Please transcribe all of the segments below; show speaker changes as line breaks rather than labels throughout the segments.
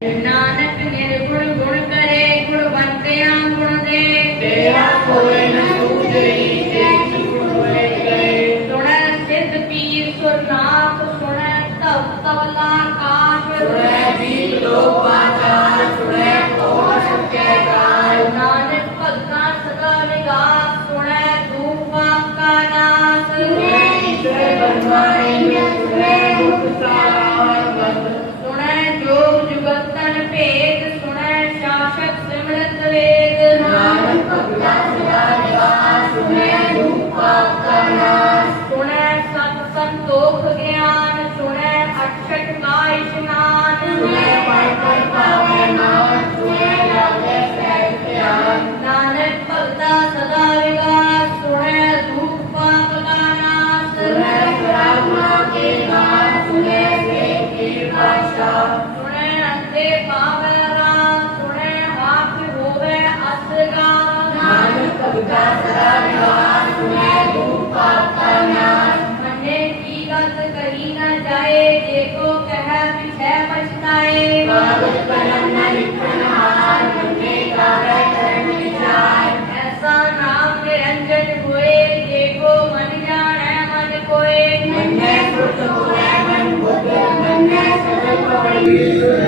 நானக்கு நேரு கொடுங்க
Sakana.
Jesus.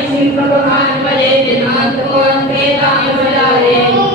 Vishnu भगवान बले दिनांत को अंते दाम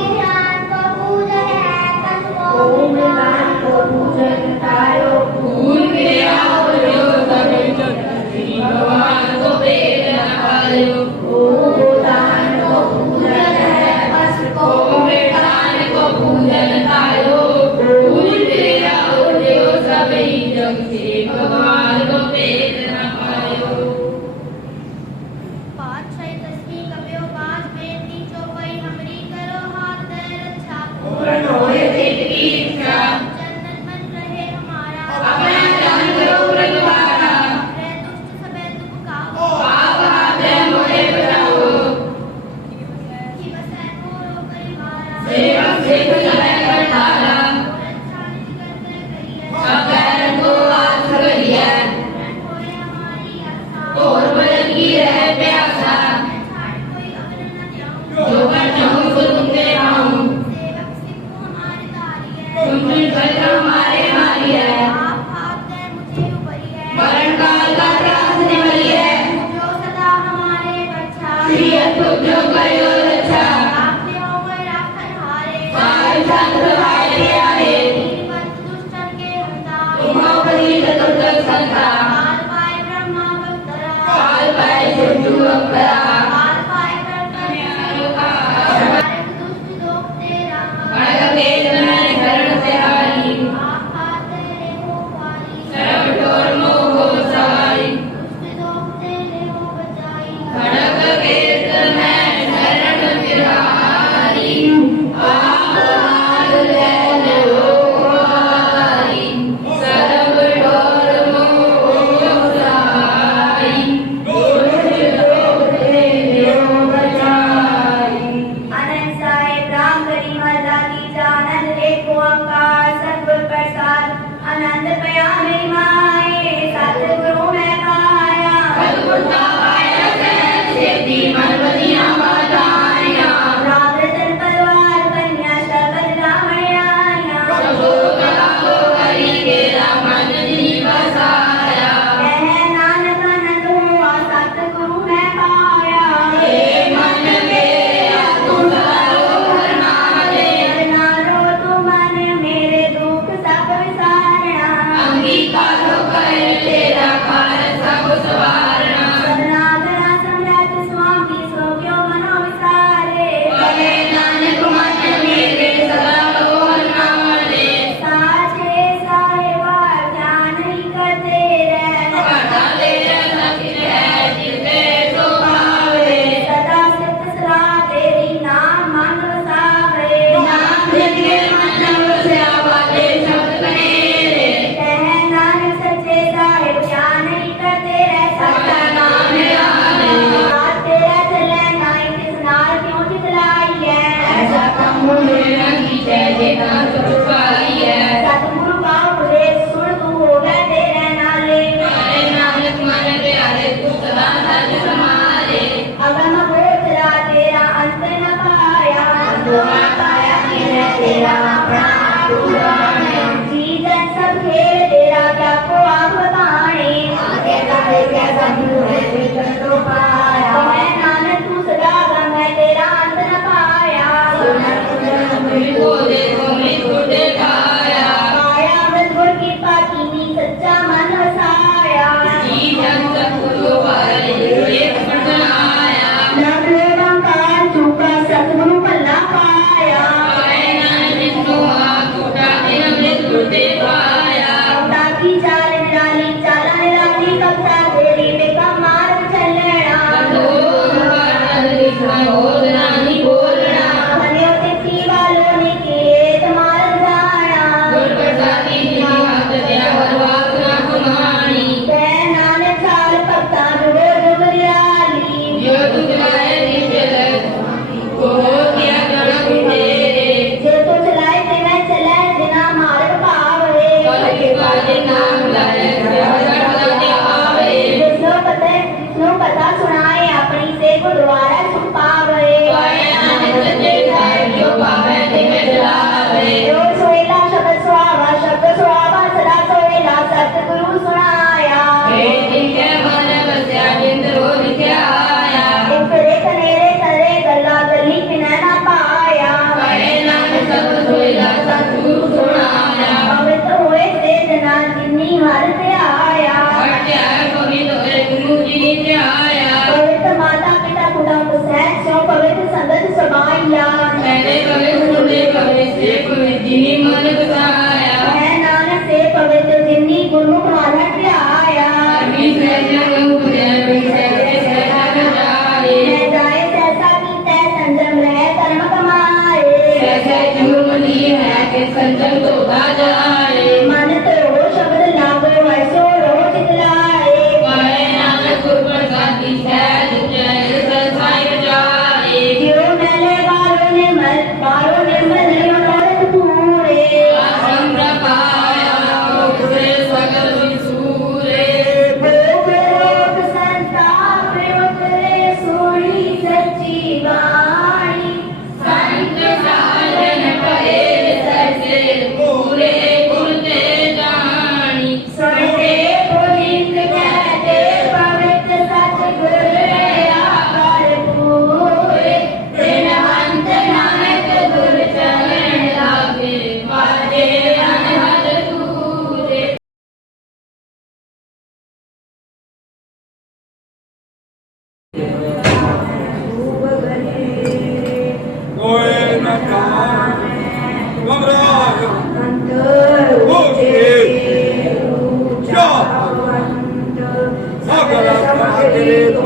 Dân.
पया मेरी माए सतगुरु मैं पाया
सतगुरता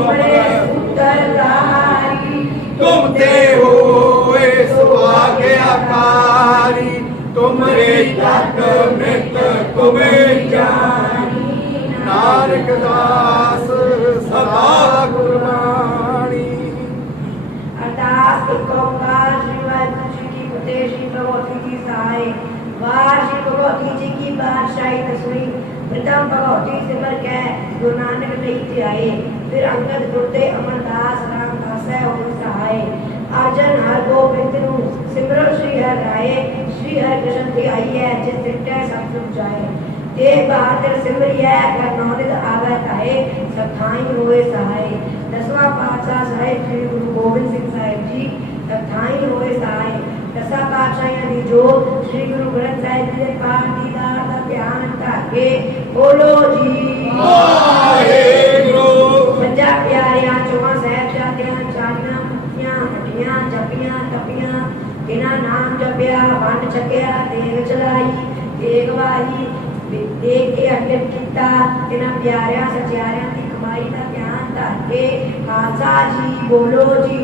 कपड़े उतर रही तुम दे हो आगे आकारी तुमरे तक मृत तुम्हें नारक दास सदा गुरुवाणी अदास को श्री भगवती की सहाय। वाह भगवती जी की बादशाही तस्वीर। प्रथम भगवती सिमर कह गुरु नानक नहीं थे आए। फिर अंगद गुरुते अमरदास राम दास है ओम सहाय। अर्जन हर गोविंद सिमरो श्री हर राय, श्री हर कृष्ण की आई है जिस सिटे सब सुख जाए। तेग बहादुर है अगर नौनित आगत आए सब थाई होए सहाय। दसवा पाचा सहाय श्री गुरु गोविंद सिंह साहिब जी, सब थाई हुए सहाय। दसा दी जो, श्री गुरु ग्रंथ साहिब जी ने पाठ दीदार का ध्यान ताके बोलो जी। नपिया तपिया बिना नाम जपया वंड छकिया देग चलाई देग वाही देख के अंगन किता तेना प्यारिया सचियारिया की कमाई का ध्यान धर के खालसा जी, बोलो जी।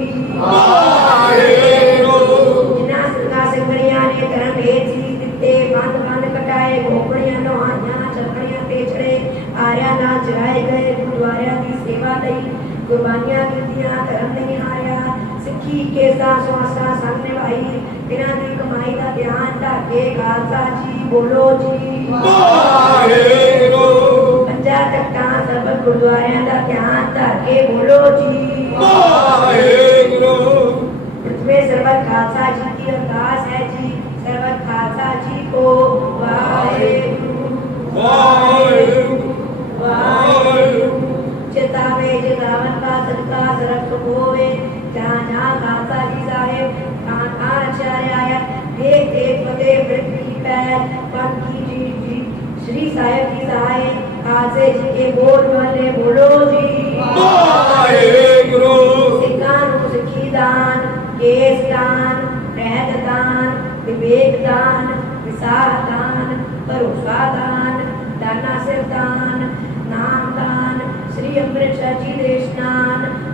जिना सिंगा सिंगड़िया ने करम हेत जी दिते बंद बंद कटाए गोपड़िया नो आया चलकड़िया पेचड़े आर्या ना चलाए गए गुरुद्वारिया की सेवा दई कुर्बानियाँ कीतियाँ धर्म नहीं हारिया ਸਿੱਖੀ ਕੇਸਾ ਸਵਾਸਾ ਸੰਗ ਨਿਭਾਈ ਇਹਨਾਂ ਦੀ ਕਮਾਈ ਦਾ ਧਿਆਨ ਧਰ ਕੇ ਖਾਲਸਾ ਜੀ ਬੋਲੋ ਜੀ
ਵਾਹਿਗੁਰੂ
ਪੰਜਾ ਤਖਤਾਂ ਸਰਬ ਗੁਰਦੁਆਰਿਆਂ ਦਾ ਧਿਆਨ ਧਰ ਕੇ ਬੋਲੋ ਜੀ
ਵਾਹਿਗੁਰੂ
इसमें सर्वत खालसा जी की अरदास है जी सर्वत खालसा जी को वाहेगुरु ਵਾਹਿਗੁਰੂ वाहेगुरु चेतावे जगावन का सदका सरक होवे जहाँ जहाँ खालसा जी साहेब कहाँ कहाँ आचार्य आया एक एक फतेह व्रत की पैर पंथ की जी जी श्री साहेब की सहाय खालसे जी के बोल भले बोलो जी सिखानु सिखी दान केस दान रहत दान विवेक दान विसार दान भरोसा दान दाना सिर दान नाम दान श्री अमृतसर जी देश दान ਦੇ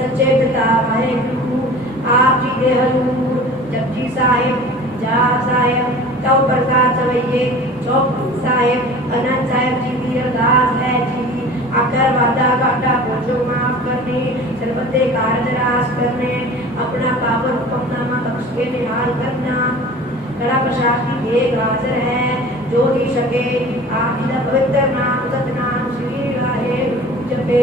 सच्चे पिता वाहे गुरु आप जी दे हजूर जपजी साहिब, जा साहिब तव प्रकार भैये चौक साहिब, अनंत साहिब जी की अरदास है जी। आकर वादा काटा बोझो माफ़ करने सर्वते कारज रास करने, अपना पावन हुक्मनामा बख्श के निहाल करना। कड़ा प्रसाद की ये गाजर है, जो ही सके आपकी पवित्र नाम, सतनाम श्री राहे जपे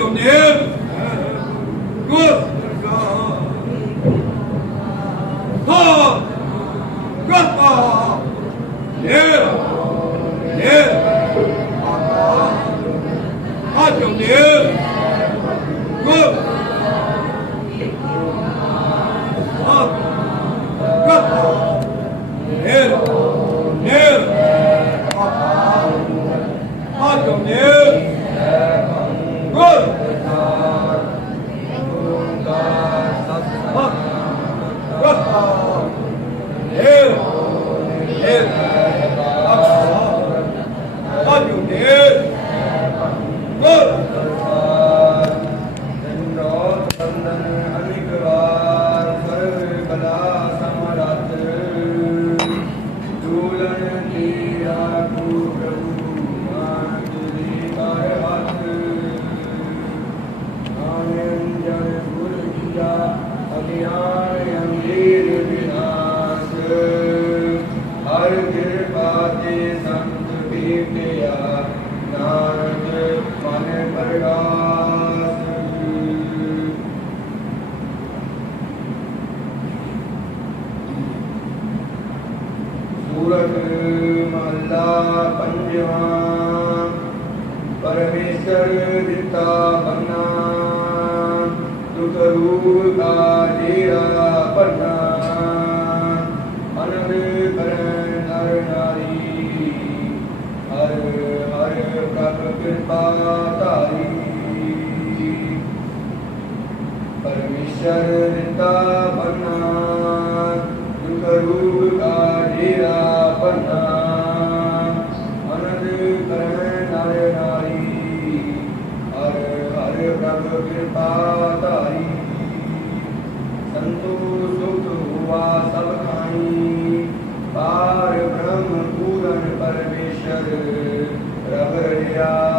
永宁过
करूर का डेरा बनना अनंत करण नर। नारी हर हर प्रभ कृपा तारी परमेश्वर निता बनना करूर का डेरा बनना कृपा அடியார்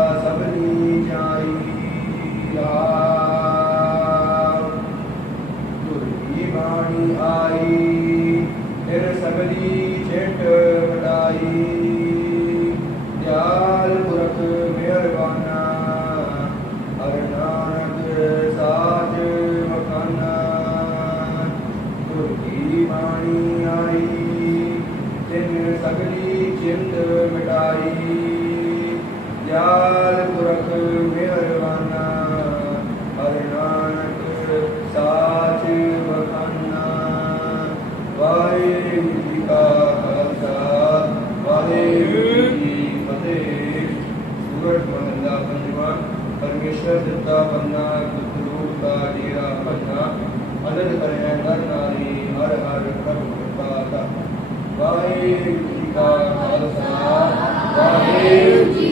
ਮੇਰਾ ਭਲਾ ਮਦਦ ਕਰੇ ਕਰਨਾਰੀ ਹਰ ਹਰ ਪ੍ਰਭੂ ਪਾਤਾ ਵਾਹਿਗੁਰੂ ਜੀ ਕਾ ਖਾਲਸਾ, ਵਾਹਿਗੁਰੂ ਜੀ